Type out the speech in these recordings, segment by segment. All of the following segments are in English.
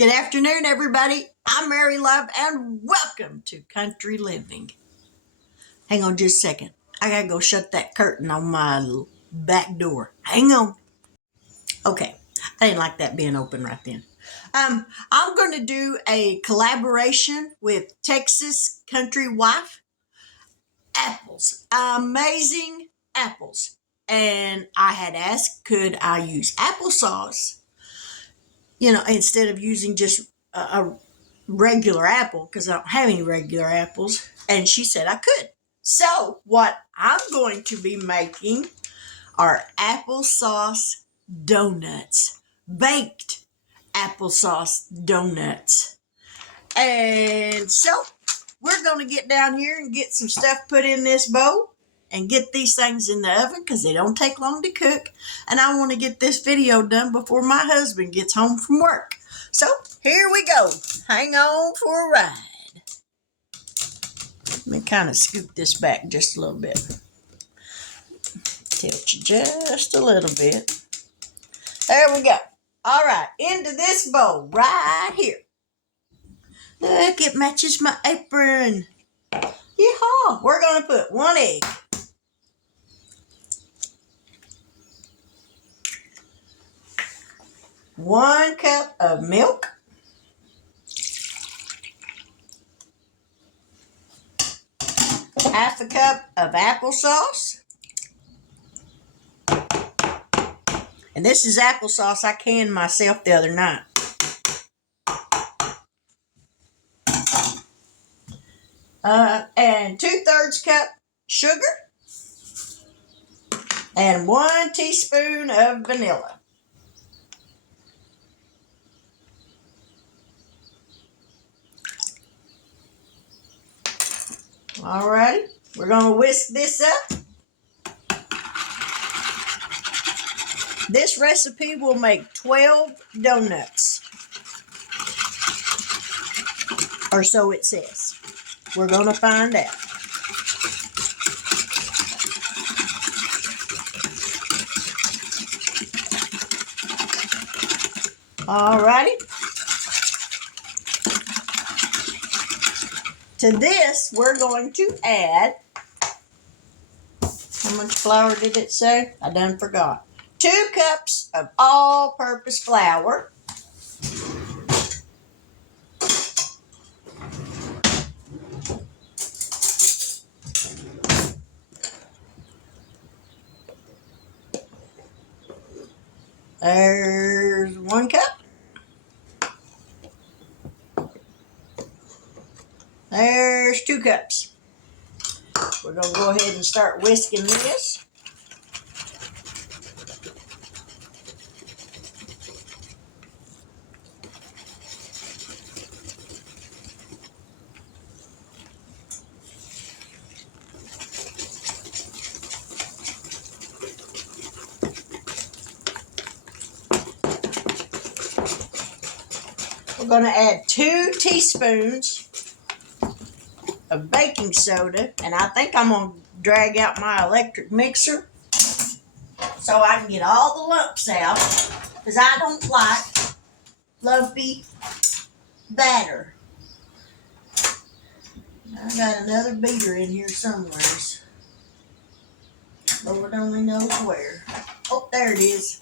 Good afternoon, everybody. I'm Mary Love, and welcome to Country Living. Hang on just a second. I gotta go shut that curtain on my back door. Hang on. Okay, I didn't like that being open right then. I'm going to do a collaboration with Texas Country Wife. Apples. Amazing apples. And I had asked, could I use applesauce, instead of using just a regular apple, because I don't have any regular apples. And she said I could. So what I'm going to be making are applesauce donuts, baked applesauce donuts. And so we're going to get down here and get some stuff put in this bowl and get these things in the oven because they don't take long to cook. And I want to get this video done before my husband gets home from work. So here we go. Hang on for a ride. Let me kind of scoop this back just a little bit. Tilt you just a little bit. There we go. All right, into this bowl right here. Look, it matches my apron. Yeehaw! We're going to put 1 egg. One cup of milk. Half a cup of applesauce. And this is applesauce I canned myself the other night. And 2/3 cup sugar. And 1 teaspoon of vanilla. Alrighty, we're going to whisk this up. This recipe will make 12 donuts. Or so it says. We're going to find out. Alrighty. To this, we're going to add, how much flour did it say? I done forgot. 2 cups of all-purpose flour. There's 1 cup. There's 2 cups. We're going to go ahead and start whisking this. We're going to add 2 teaspoons of baking soda, and I think I'm going to drag out my electric mixer so I can get all the lumps out, because I don't like lumpy batter. I got another beater in here somewhere. Lord only knows where. Oh, there it is.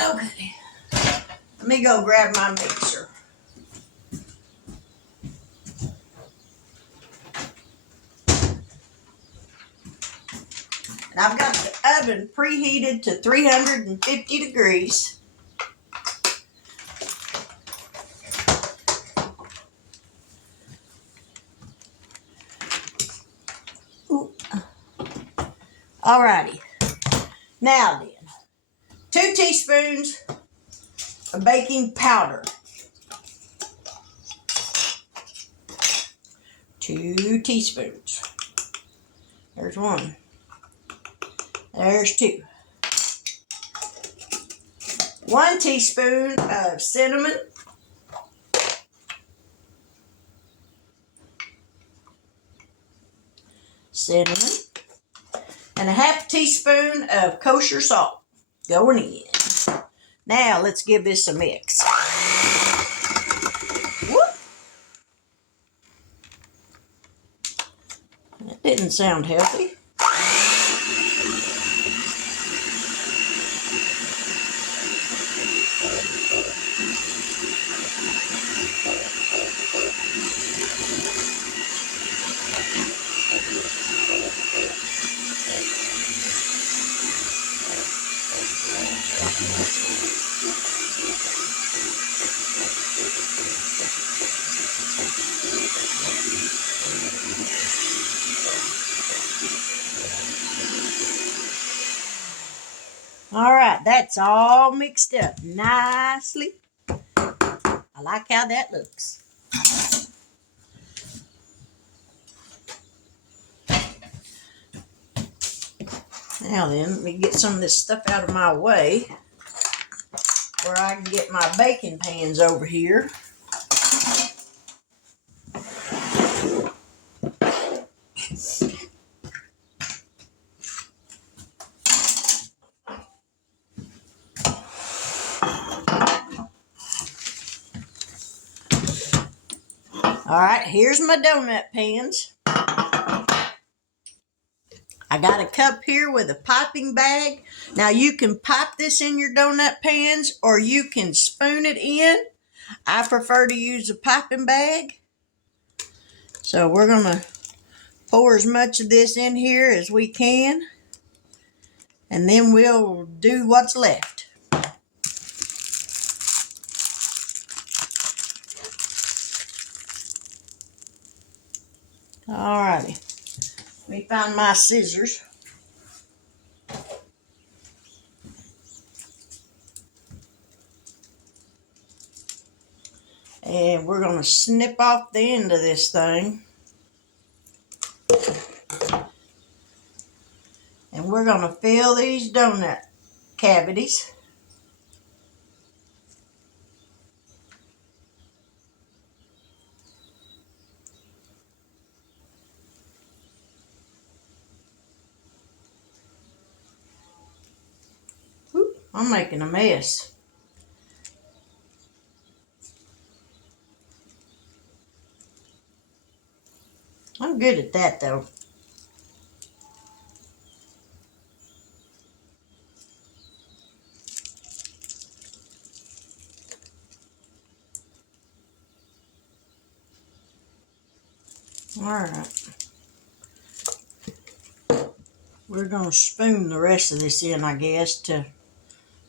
Okay. Let me go grab my mixer. And I've got the oven preheated to 350 degrees. Ooh. Alrighty. Now then, 2 teaspoons of baking powder. 2 teaspoons. There's 1. There's 2. 1 teaspoon of cinnamon. cinnamon, and a half teaspoon of kosher salt going in. Now let's give this a mix. Whoop. That didn't sound healthy. All right, that's all mixed up nicely. I like how that looks. Now then, let me get some of this stuff out of my way where I can get my baking pans over here. All right, here's my donut pans. I got a cup here with a piping bag. Now you can pipe this in your donut pans or you can spoon it in. I prefer to use a piping bag. So we're going to pour as much of this in here as we can. And then we'll do what's left. Alrighty. Let me find my scissors. And we're going to snip off the end of this thing. And we're going to fill these donut cavities. Whew, I'm making a mess. I'm good at that though. Alright. We're going to spoon the rest of this in, I guess, to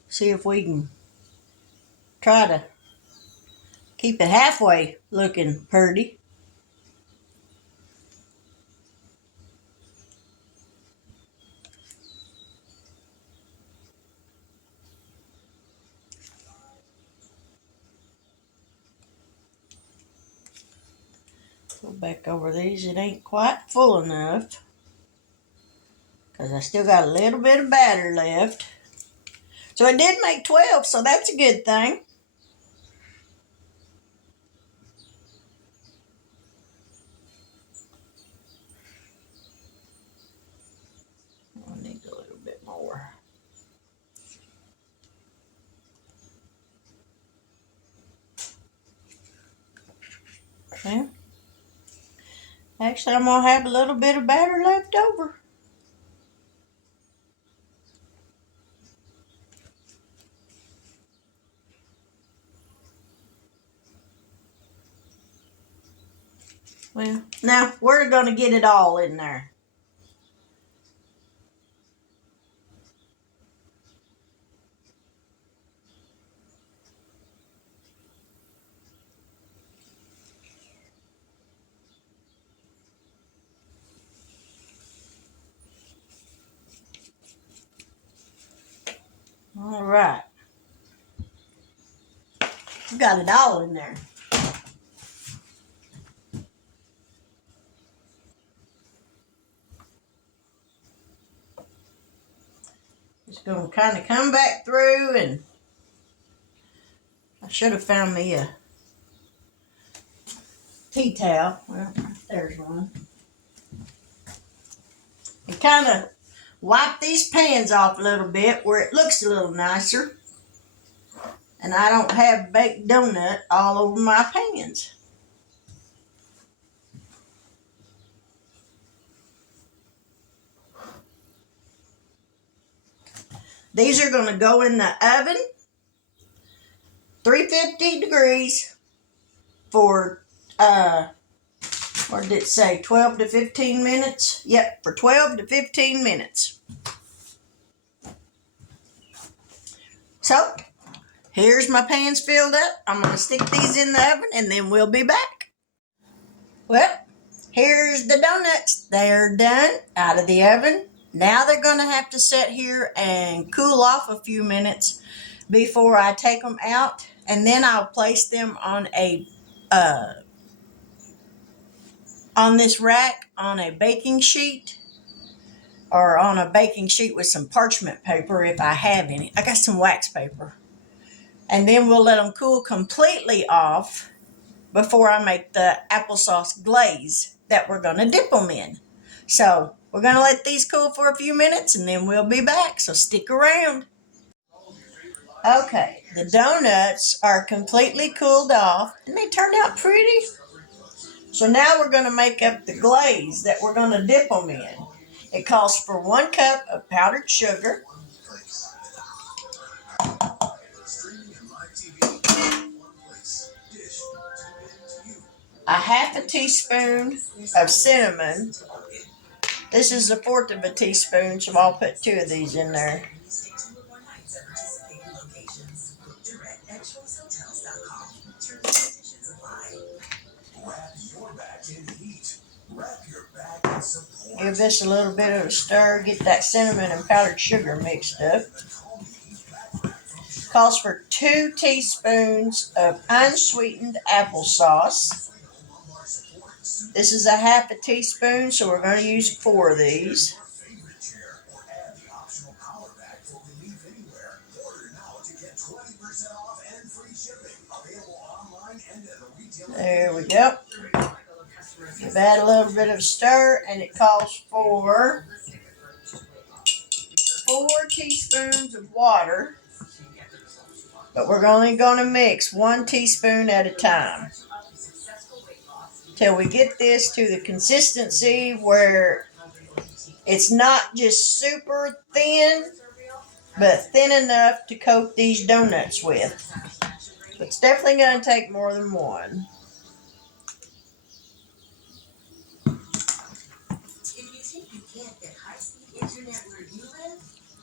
see if we can try to keep it halfway looking pretty. Go back over these. It ain't quite full enough because I still got a little bit of batter left. So it did make 12, so that's a good thing. I need a little bit more. Okay. Actually, I'm going to have a little bit of batter left over. Well, now we're going to get it all in there. All right. We got it all in there. Just going to kind of come back through, and I should have found me a tea towel. Well, there's one. kind of wipe these pans off a little bit where it looks a little nicer. And I don't have baked donut all over my pans. These are going to go in the oven, 350 degrees for, what did it say, 12 to 15 minutes? Yep, for 12 to 15 minutes. So, here's my pans filled up. I'm going to stick these in the oven and then we'll be back. Well, here's the donuts. They're done out of the oven. Now they're going to have to sit here and cool off a few minutes before I take them out. And then I'll place them on on this rack on a baking sheet, or on a baking sheet with some parchment paper if I have any. I got some wax paper. And then we'll let them cool completely off before I make the applesauce glaze that we're going to dip them in. So we're going to let these cool for a few minutes and then we'll be back. So stick around. Okay, the donuts are completely cooled off and they turned out pretty. So now we're going to make up the glaze that we're going to dip them in. It calls for 1 cup of powdered sugar, a half a teaspoon of cinnamon. This is 1/4 of a teaspoon, so I'll put 2 of these in there. Give this a little bit of a stir, get that cinnamon and powdered sugar mixed up. Calls for 2 teaspoons of unsweetened applesauce. This is a half a teaspoon, so we're going to use 4 of these. There we go. Give that a little bit of stir, and it calls for 4 teaspoons of water, but we're only going to mix 1 teaspoon at a time till we get this to the consistency where it's not just super thin, but thin enough to coat these donuts with. It's definitely going to take more than 1.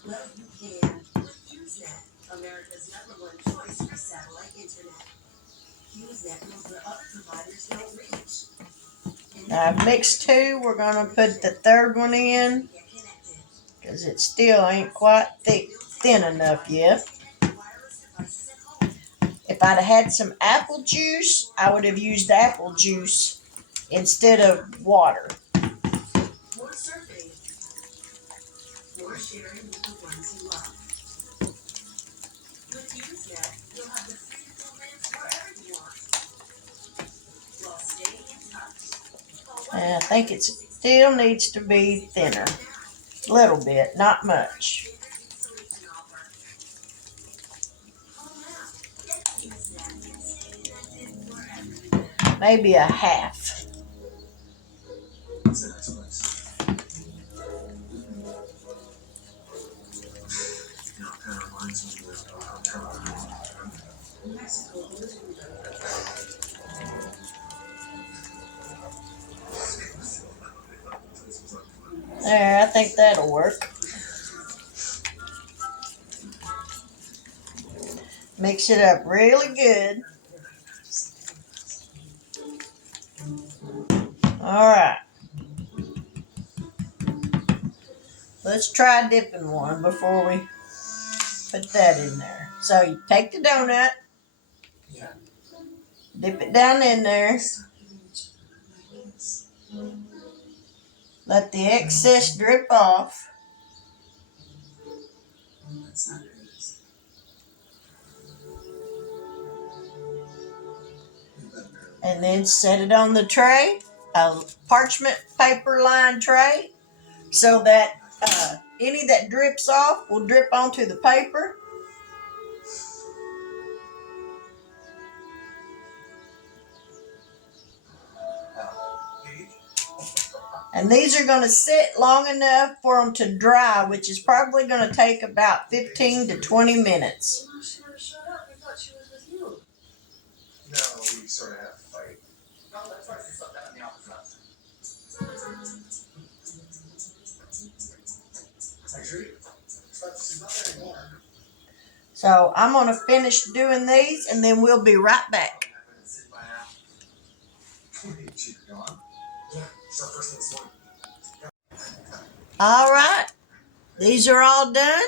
Well, you can with Usenet, America's #1 choice for satellite internet. Usenet means where other providers don't reach. Now I've mixed 2. We're going to put the 3rd one in because it still ain't quite thin enough yet. If I'd have had some apple juice, I would have used apple juice instead of water. More surfing, more sharing with the ones you love. With Usenet, you'll have the free to live wherever you want, while staying in touch. And I think it still needs to be thinner. A little bit, not much. Maybe a half. There, I think that'll work. Mix it up really good. All right. Let's try dipping one before we put that in there. So you take the donut, dip it down in there, let the excess drip off. And then set it on the tray, a parchment paper lined tray. so that any that drips off will drip onto the paper. And these are going to sit long enough for them to dry, which is probably going to take about 15 to 20 minutes. No, we sort of have a fight. Oh, that's why she slept down in the office last time. Actually, she's not there anymore. So I'm going to finish doing these, and then we'll be right back. All right, these are all done.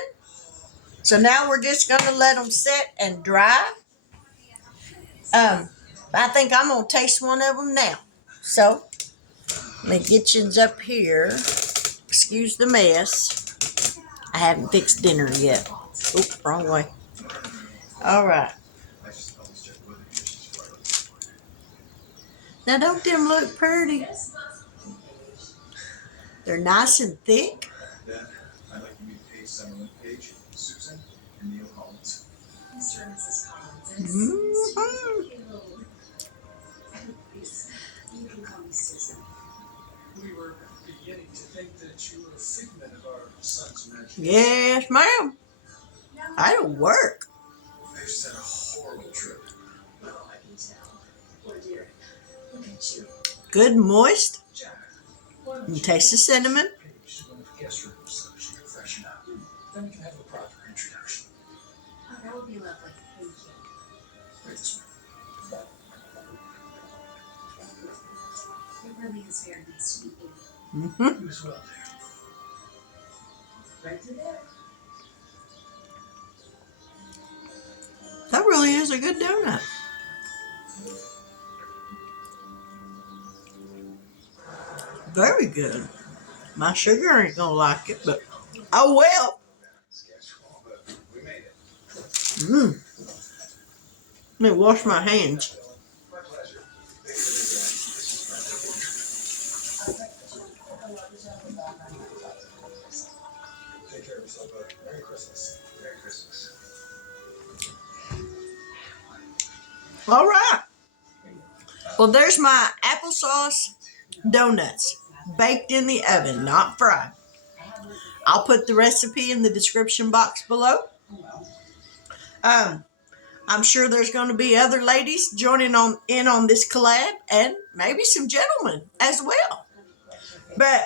So now we're just going to let them sit and dry. I think I'm going to taste one of them now. So let me get you up here. Excuse the mess. I haven't fixed dinner yet. Oop, wrong way. All right. Now don't them look pretty? They're nice and thick. I'd like to meet Paige Summerlin, Paige, Susan, and Neil Collins. Mr. and Mrs. Collins. Mm-hmm. You can call me Susan. We were beginning to think that you were a figment of our son's imagination. Yes, ma'am. That'll work. I just had a horrible trip. Well, I can tell. Poor dear. Look at you. Good moist. Jack. You taste the cinnamon. She's going to guest room so she can freshen up. Then we can have a proper introduction. Oh, that would be lovely. Thank you. Right this way. It really is very nice to meet you. Mm-hmm. You as well, dear. Right to there. That really is a good donut. Very good. My sugar ain't gonna like it, but oh well. We made it. Let me wash my hands. My pleasure. Take care of yourself, buddy. Merry Christmas. Merry Christmas. All right. Well, there's my applesauce donuts baked in the oven, not fried. I'll put the recipe in the description box below. I'm sure there's going to be other ladies joining in on this collab, and maybe some gentlemen as well. But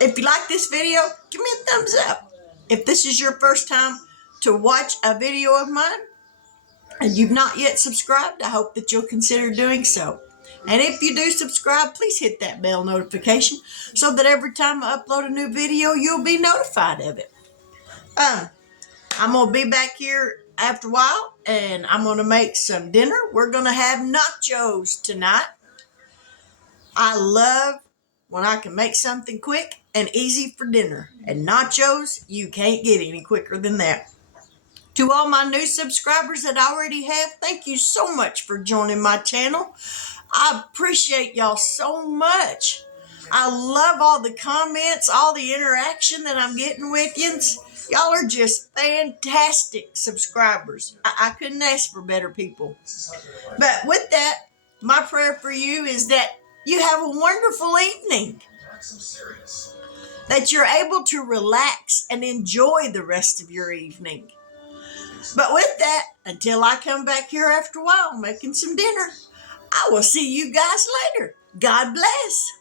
if you like this video, give me a thumbs up. If this is your first time to watch a video of mine and you've not yet subscribed, I hope that you'll consider doing so. And if you do subscribe, please hit that bell notification so that every time I upload a new video, you'll be notified of it. I'm going to be back here after a while, and I'm going to make some dinner. We're going to have nachos tonight. I love when I can make something quick and easy for dinner. And nachos, you can't get any quicker than that. To all my new subscribers that I already have, thank you so much for joining my channel. I appreciate y'all so much. I love all the comments, all the interaction that I'm getting with you. Y'all are just fantastic subscribers. I couldn't ask for better people. But with that, my prayer for you is that you have a wonderful evening. That you're able to relax and enjoy the rest of your evening. But with that, until I come back here after a while making some dinner, I will see you guys later. God bless.